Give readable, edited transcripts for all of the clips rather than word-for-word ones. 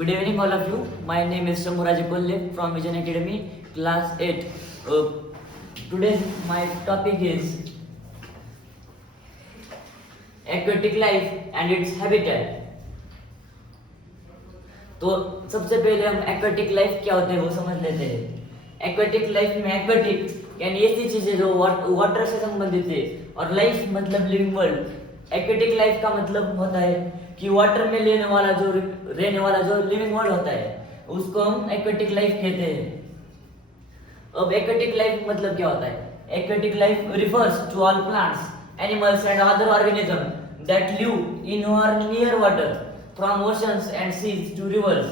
Good evening, all of you. My name is Shamuraji Kolle from Vision Academy, Class 8. Today's my topic is aquatic life and its habitat. तो सबसे पहले हम aquatic life क्या होते हैं वो समझ लेते हैं। एक्वेटिक लाइफ में एक्वेटिक यानी ऐसी चीजें जो वाटर से संबंधित है, और लाइफ मतलब लिविंग वर्ल्ड। एक्वेटिक लाइफ का मतलब होता है कि वाटर में रहने वाला जो लिविंग वर्ल्ड होता है उसको हम एक्वेटिक लाइफ कहते हैं। अब एक्वेटिक लाइफ मतलब क्या होता है? Aquatic life refers to all plants, animals and other organism that live in और near water, from oceans and seas to rivers,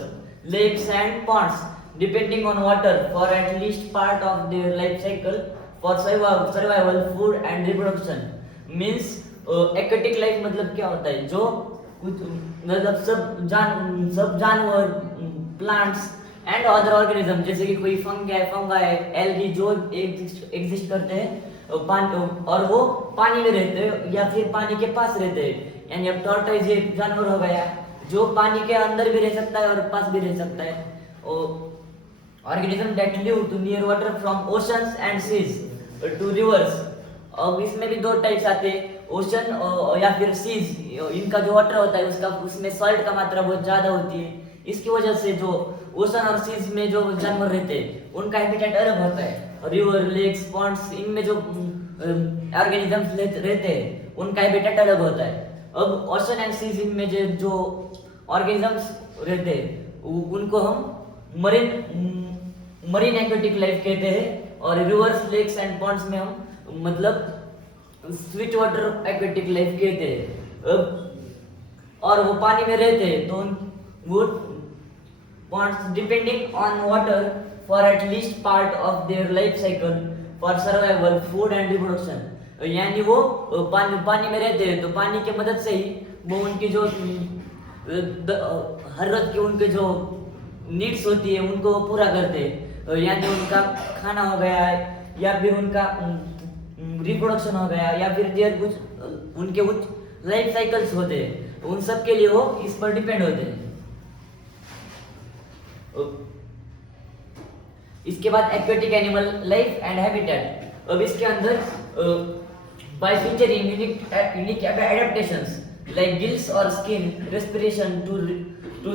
lakes and ponds, depending on water for at least part of their life cycle for survival, food and reproduction. Means aquatic life मतलब क्या होता है? जो कुछ मतलब सब जानवर, प्लांट्स एंड अदर ऑर्गेनिज्म, जैसे कि कोई फंगाई, एल्गी जो एग्जिस्ट करते हैं पानी, और वो पानी में रहते हैं या फिर पानी के पास रहते हैं। यानी अब टॉर्टोइज एक जानवर हो गया जो पानी के अंदर भी रह सकता है और पास भी रह सकता है। Organism that live to near water from oceans and seas to rivers. अब इसमें भी दो टाइप्स आते हैं, ओशन या फिर सीज। इनका जो वाटर होता है उसमें सॉल्ट का मात्रा बहुत ज्यादा होती है। इसकी वजह से जो ओशन और सीज में जो जानवर रहते हैं उनका हैबिटेट अलग होता है। रिवर, लेक्स, पॉन्ड्स, इनमें जो ऑर्गेनिजम्स रहते हैं उनका हैबिटेट अलग होता है। अब ओशन एंड सीज में जो ऑर्गेनिजम्स रहते हैं उनको हम मरीन एक्वेटिक लाइफ कहते हैं, और रिवर्स, लेक्स एंड पॉन्ड्स में हम मतलब स्वीट वाटर एक्वेटिक लाइफ कहते हैं। अब और वो पानी में रहते हैं तो वो ponds depending on water for at least part of their life cycle for survival, food and reproduction. यानी वो पानी में रहते हैं तो पानी की मदद से ही वो उनकी जो हर रोज की उनके जो नीड्स होती है उनको पूरा करते हैं। यानी उनका खाना हो गया या फिर उनका रिप्रोडक्शन हो गया या फिर देयर कुछ उनके कुछ लाइफ साइकिल्स होते हैं, उन सब के लिए वो इस पर डिपेंड होते हैं। इसके बाद aquatic animal life and habitat. अब इसके अंदर by featuring unique adaptations like gills or skin respiration to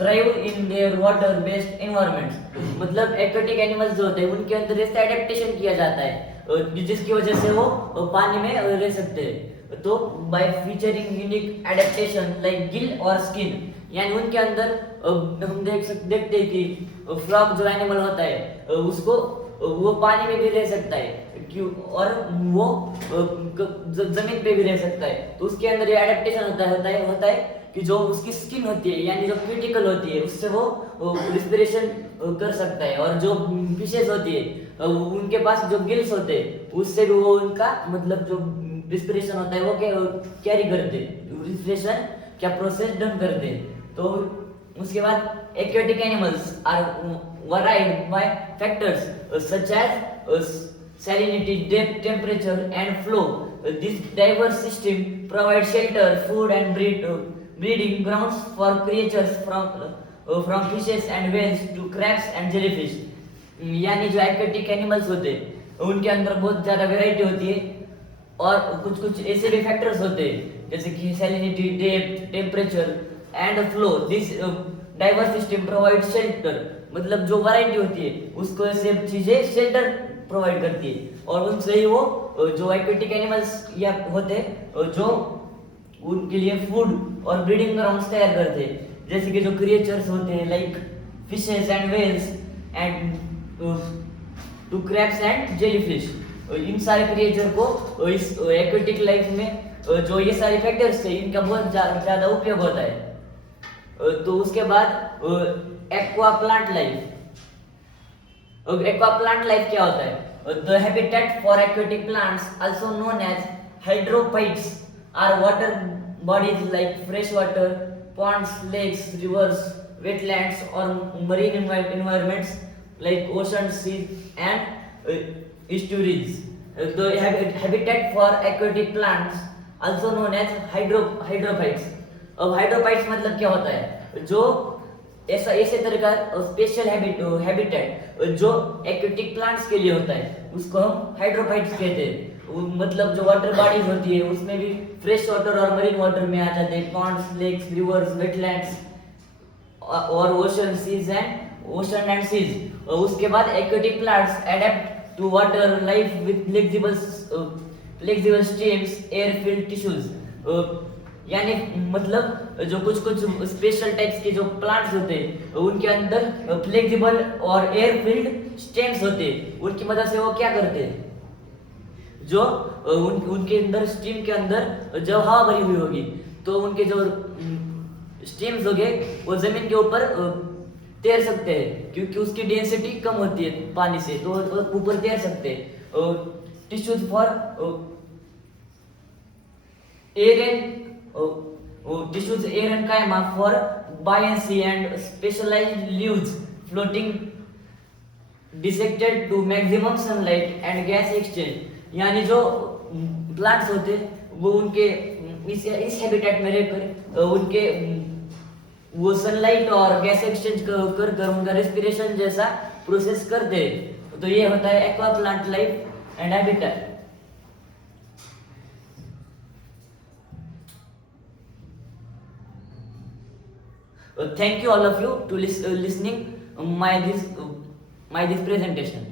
thrive in their water based environments। मतलब एक्वेटिक एनिमल्स जो होते हैं उनके अंदर ऐसा एडेप्टेशन किया जाता है जिसकी वजह से वो पानी में रह सकते हैं। तो by featuring unique adaptation like gill और स्किन, यानी उनके अंदर हम देखते हैं कि फ्रॉग जो एनिमल होता है उसको वो पानी में भी रह सकता है और वो जमीन पे भी रह सकता है। तो उसके अंदर ये एडेप्टेशन होता है कि जो उसकी स्किन होती है यानी जो क्यूटिकल होती है उससे वो रिस्पिरेशन कर सकता है, और जो फिशेस होती है उनके पास जो गिल्स होते हैं उससे भी वो उनका मतलब जो रिस्पिरेशन होता है वो कैरी करते, रिस्पिरेशन क्या प्रोसेस डन करते। तो उसके बाद aquatic animals are varied by factors such as salinity, depth, temperature and flow. This diverse system provides shelter, food and breeding grounds for creatures from fishes and whales to crabs and jellyfish। यानी जो aquatic animals होते हैं उनके अंदर बहुत ज़्यादा variety होती है, और कुछ ऐसे भी फैक्टर्स होते हैं जैसे कि salinity, depth, temperature and flow. This diverse system provide shelter, मतलब जो वैरायटी होती है उसको ऐसे चीजें शेल्टर प्रोवाइड करती है, और उनसे ही वो जो एक्वेटिक एनिमल्स या होते हैं जो उनके लिए फूड और ब्रीडिंग ग्राउंड्स तैयार करते हैं। जैसे कि जो क्रिएचर्स होते हैं like fishes and whales and to crabs and jellyfish, इन सारे क्रिएचर को इस एक्वेटिक लाइफ में जो ये सारे फैक्टर्स है इनका बहुत ज्यादा उपयोग होता है। तो उसके बाद aqua plant life. Aqua plant life क्या होता है? The habitat for aquatic plants also known as hydrophytes are water bodies like fresh water, ponds, lakes, rivers, wetlands or marine environments like oceans, seas and estuaries. The habitat for aquatic plants also known as hydrophytes। अब hydrophytes मतलब क्या होता है? जो ऐसा ऐसे तरह का स्पेशल हैबिटेट जो एक्वेटिक प्लांट्स के लिए होता है उसको हम हाइड्रोफाइट्स कहते हैं। मतलब जो वाटर बॉडीज होती है उसमें भी फ्रेश वाटर और मरीन वाटर में आ जाते हैं, पॉन्ड्स, लेक्स, रिवर्स, वेटलैंड्स और ओशन एंड सीज। उसके बाद aquatic plants adapt to water life with flexible streams, air filled tissues. यानी मतलब जो कुछ कुछ स्पेशल टाइप्स के जो प्लांट्स होते हैं उनके अंदर फ्लेक्सिबल और एयर फिल्ड स्टेम्स होते हैं, उनकी मदद से वो क्या करते हैं, जो उनके अंदर स्टीम के अंदर जब हवा भरी हुई होगी तो उनके जो स्टीम्स हो गए वो जमीन के ऊपर तैर सकते हैं, क्योंकि उसकी डेंसिटी कम होती है पानी से, तो वो ऊपर तैर सकते हैं। Tissues for air and tissues air and chyma for buoyancy and specialized leaves floating dissected to maximum sunlight and gas exchange। यानी जो प्लांट्स होते वो उनके इस हैबिटेट में रहकर उनके वो सनलाइट और गैस एक्सचेंज कर कर उनका रेस्पिरेशन जैसा प्रोसेस करते हैं। तो ये होता है aqua plant life and habitat. Thank you all of you to listening my this presentation.